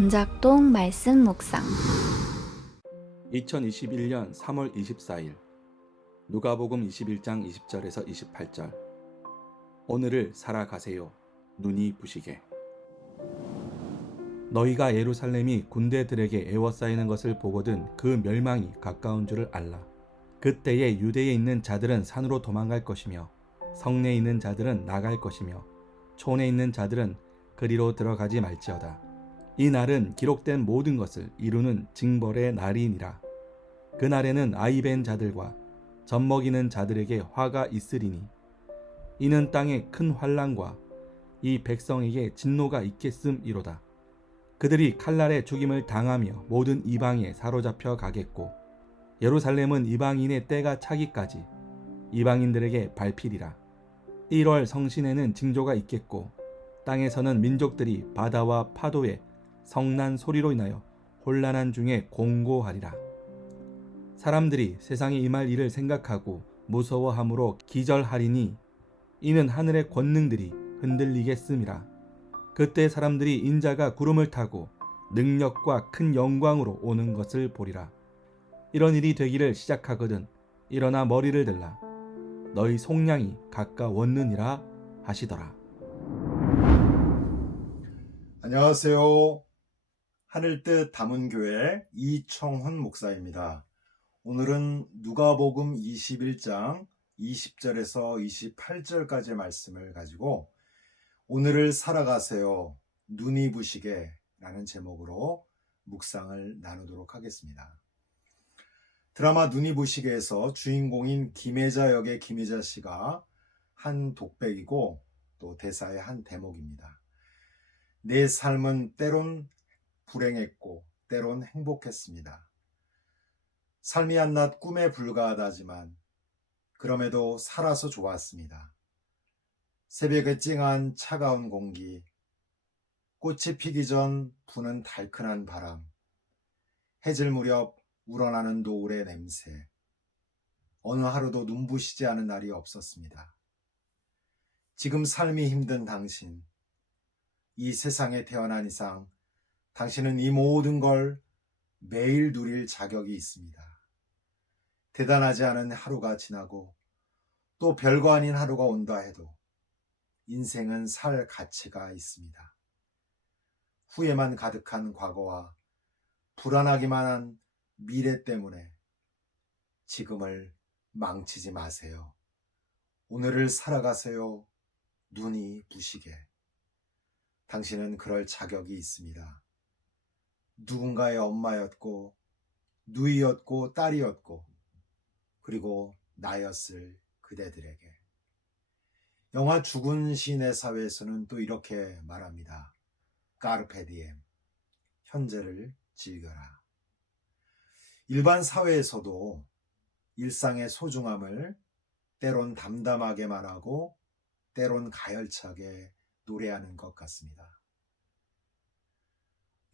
전작동 말씀 묵상 2021년 3월 24일 누가복음 21장 20절에서 28절. 오늘을 살아가세요. 눈이 부시게. 너희가 예루살렘이 군대들에게 에워싸이는 것을 보거든 그 멸망이 가까운 줄을 알라. 그때에 유대에 있는 자들은 산으로 도망갈 것이며 성내에 있는 자들은 나갈 것이며 촌에 있는 자들은 그리로 들어가지 말지어다. 이 날은 기록된 모든 것을 이루는 징벌의 날이니라. 그날에는 아이 벤 자들과 젖 먹이는 자들에게 화가 있으리니 이는 땅에 큰 환난과 이 백성에게 진노가 있겠음이로다. 그들이 칼날에 죽임을 당하며 모든 이방에 사로잡혀 가겠고 예루살렘은 이방인의 때가 차기까지 이방인들에게 밟히리라. 1월 성신에는 징조가 있겠고 땅에서는 민족들이 바다와 파도에 성난 소리로 인하여 혼란한 중에 공고하리라. 사람들이 세상에 임할 일을 생각하고 무서워함으로 기절하리니 이는 하늘의 권능들이 흔들리겠음이라. 그때 사람들이 인자가 구름을 타고 능력과 큰 영광으로 오는 것을 보리라. 이런 일이 되기를 시작하거든 일어나 머리를 들라. 너희 속량이 가까웠느니라 하시더라. 안녕하세요. 하늘뜻 담은교회 이청훈 목사입니다. 오늘은 누가복음 21장 20절에서 28절까지의 말씀을 가지고 오늘을 살아가세요. 눈이 부시게 라는 제목으로 묵상을 나누도록 하겠습니다. 드라마 눈이 부시게에서 주인공인 김혜자 역의 김혜자 씨가 한 독백이고 또 대사의 한 대목입니다. 내 삶은 때론 불행했고 때론 행복했습니다. 삶이 한낱 꿈에 불과하다지만 그럼에도 살아서 좋았습니다. 새벽에 찡한 차가운 공기, 꽃이 피기 전 부는 달큰한 바람, 해질 무렵 우러나는 노을의 냄새, 어느 하루도 눈부시지 않은 날이 없었습니다. 지금 삶이 힘든 당신, 이 세상에 태어난 이상 당신은 이 모든 걸 매일 누릴 자격이 있습니다. 대단하지 않은 하루가 지나고 또 별거 아닌 하루가 온다 해도 인생은 살 가치가 있습니다. 후회만 가득한 과거와 불안하기만 한 미래 때문에 지금을 망치지 마세요. 오늘을 살아가세요. 눈이 부시게. 당신은 그럴 자격이 있습니다. 누군가의 엄마였고 누이였고 딸이었고 그리고 나였을 그대들에게. 영화 죽은 시인의 사회에서는 또 이렇게 말합니다. 까르페 디엠, 현재를 즐겨라. 일반 사회에서도 일상의 소중함을 때론 담담하게 말하고 때론 가열차게 노래하는 것 같습니다.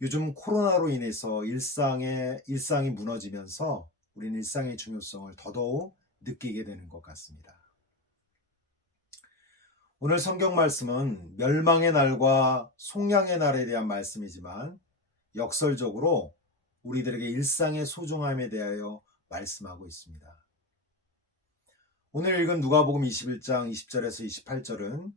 요즘 코로나로 인해서 일상이 무너지면서 우리는 일상의 중요성을 더더욱 느끼게 되는 것 같습니다. 오늘 성경 말씀은 멸망의 날과 속량의 날에 대한 말씀이지만 역설적으로 우리들에게 일상의 소중함에 대하여 말씀하고 있습니다. 오늘 읽은 누가복음 21장 20절에서 28절은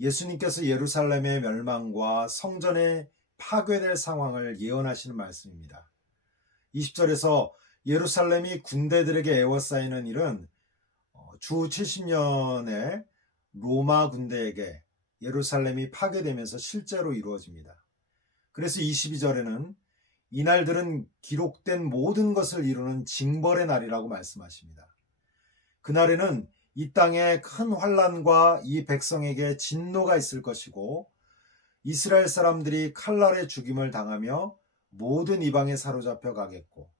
예수님께서 예루살렘의 멸망과 성전의 파괴될 상황을 예언하시는 말씀입니다. 20절에서 예루살렘이 군대들에게 에워싸이는 일은 주 70년에 로마 군대에게 예루살렘이 파괴되면서 실제로 이루어집니다. 그래서 22절에는 이날들은 기록된 모든 것을 이루는 징벌의 날이라고 말씀하십니다. 그날에는 이 땅에 큰 환난과 이 백성에게 진노가 있을 것이고 이스라엘 사람들이 칼날에 죽임을 당하며 모든 이방에 사로잡혀 가겠고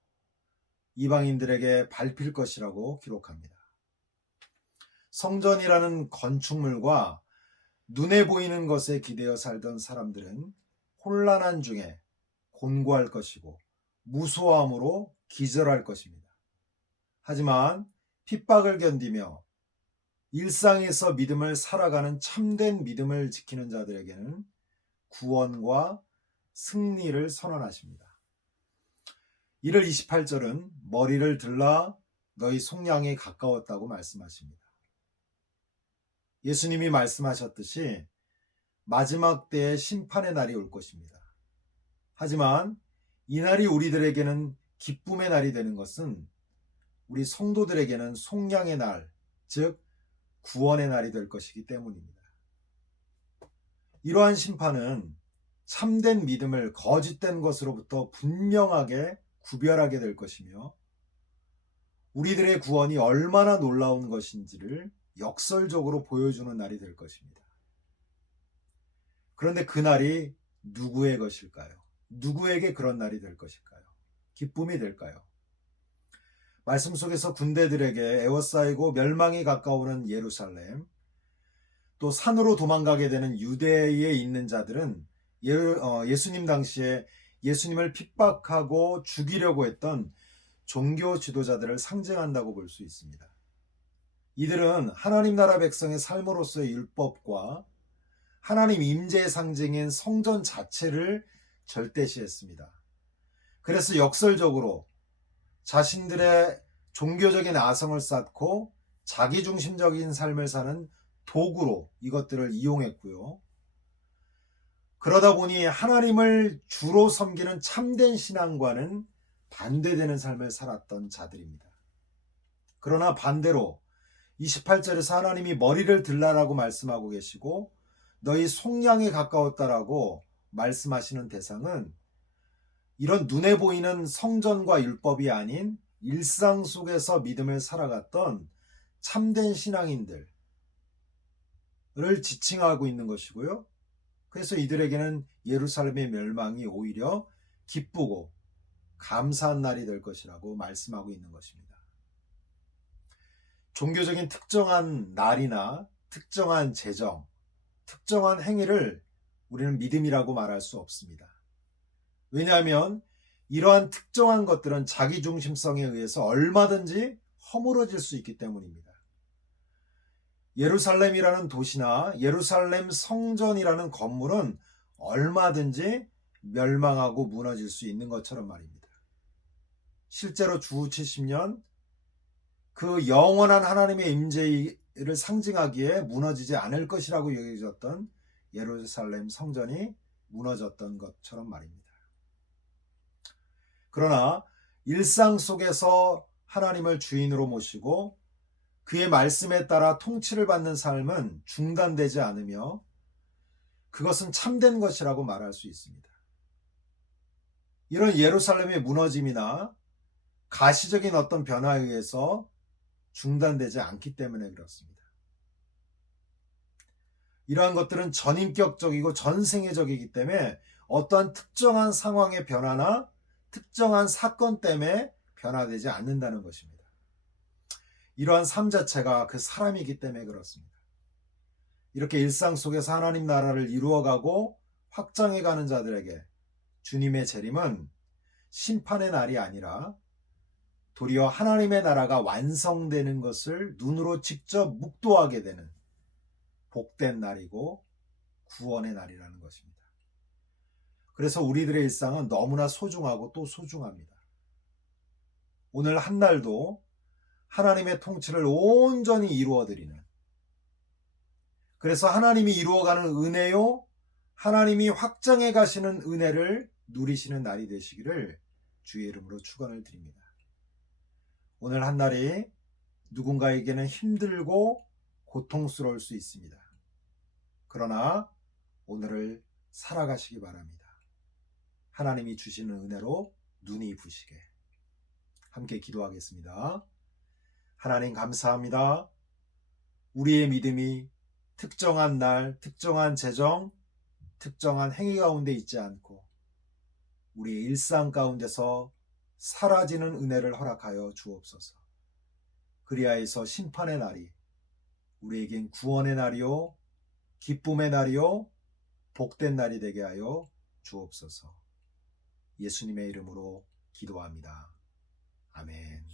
이방인들에게 밟힐 것이라고 기록합니다. 성전이라는 건축물과 눈에 보이는 것에 기대어 살던 사람들은 혼란한 중에 곤고할 것이고 무소함으로 기절할 것입니다. 하지만 핍박을 견디며 일상에서 믿음을 살아가는 참된 믿음을 지키는 자들에게는 구원과 승리를 선언하십니다. 1월 28절은 머리를 들라 너희 속량이 가까웠다고 말씀하십니다. 예수님이 말씀하셨듯이 마지막 때에 심판의 날이 올 것입니다. 하지만 이 날이 우리들에게는 기쁨의 날이 되는 것은 우리 성도들에게는 속량의 날, 즉 구원의 날이 될 것이기 때문입니다. 이러한 심판은 참된 믿음을 거짓된 것으로부터 분명하게 구별하게 될 것이며 우리들의 구원이 얼마나 놀라운 것인지를 역설적으로 보여주는 날이 될 것입니다. 그런데 그 날이 누구의 것일까요? 누구에게 그런 날이 될 것일까요? 기쁨이 될까요? 말씀 속에서 군대들에게 에워싸이고 멸망이 가까우는 예루살렘, 또 산으로 도망가게 되는 유대에 있는 자들은 예수님 당시에 예수님을 핍박하고 죽이려고 했던 종교 지도자들을 상징한다고 볼 수 있습니다. 이들은 하나님 나라 백성의 삶으로서의 율법과 하나님 임재의 상징인 성전 자체를 절대시했습니다. 그래서 역설적으로 자신들의 종교적인 아성을 쌓고 자기중심적인 삶을 사는 도구로 이것들을 이용했고요. 그러다 보니 하나님을 주로 섬기는 참된 신앙과는 반대되는 삶을 살았던 자들입니다. 그러나 반대로 28절에서 하나님이 머리를 들라라고 말씀하고 계시고 너희 속량에 가까웠다라고 말씀하시는 대상은 이런 눈에 보이는 성전과 율법이 아닌 일상 속에서 믿음을 살아갔던 참된 신앙인들을 지칭하고 있는 것이고요. 그래서 이들에게는 예루살렘의 멸망이 오히려 기쁘고 감사한 날이 될 것이라고 말씀하고 있는 것입니다. 종교적인 특정한 날이나 특정한 재정, 특정한 행위를 우리는 믿음이라고 말할 수 없습니다. 왜냐하면 이러한 특정한 것들은 자기중심성에 의해서 얼마든지 허물어질 수 있기 때문입니다. 예루살렘이라는 도시나 예루살렘 성전이라는 건물은 얼마든지 멸망하고 무너질 수 있는 것처럼 말입니다. 실제로 주 70년 그 영원한 하나님의 임재를 상징하기에 무너지지 않을 것이라고 여겨졌던 예루살렘 성전이 무너졌던 것처럼 말입니다. 그러나 일상 속에서 하나님을 주인으로 모시고 그의 말씀에 따라 통치를 받는 삶은 중단되지 않으며 그것은 참된 것이라고 말할 수 있습니다. 이런 예루살렘의 무너짐이나 가시적인 어떤 변화에 의해서 중단되지 않기 때문에 그렇습니다. 이러한 것들은 전인격적이고 전생애적이기 때문에 어떠한 특정한 상황의 변화나 특정한 사건 때문에 변화되지 않는다는 것입니다. 이러한 삶 자체가 그 사람이기 때문에 그렇습니다. 이렇게 일상 속에서 하나님 나라를 이루어가고 확장해가는 자들에게 주님의 재림은 심판의 날이 아니라 도리어 하나님의 나라가 완성되는 것을 눈으로 직접 묵도하게 되는 복된 날이고 구원의 날이라는 것입니다. 그래서 우리들의 일상은 너무나 소중하고 또 소중합니다. 오늘 한 날도 하나님의 통치를 온전히 이루어드리는, 그래서 하나님이 이루어가는 은혜요, 하나님이 확장해 가시는 은혜를 누리시는 날이 되시기를 주의 이름으로 축원을 드립니다. 오늘 한 날이 누군가에게는 힘들고 고통스러울 수 있습니다. 그러나 오늘을 살아가시기 바랍니다. 하나님이 주시는 은혜로 눈이 부시게. 함께 기도하겠습니다. 하나님 감사합니다. 우리의 믿음이 특정한 날, 특정한 재정, 특정한 행위 가운데 있지 않고 우리의 일상 가운데서 사라지는 은혜를 허락하여 주옵소서. 그리하여서 심판의 날이 우리에겐 구원의 날이요, 기쁨의 날이요, 복된 날이 되게 하여 주옵소서. 예수님의 이름으로 기도합니다. 아멘.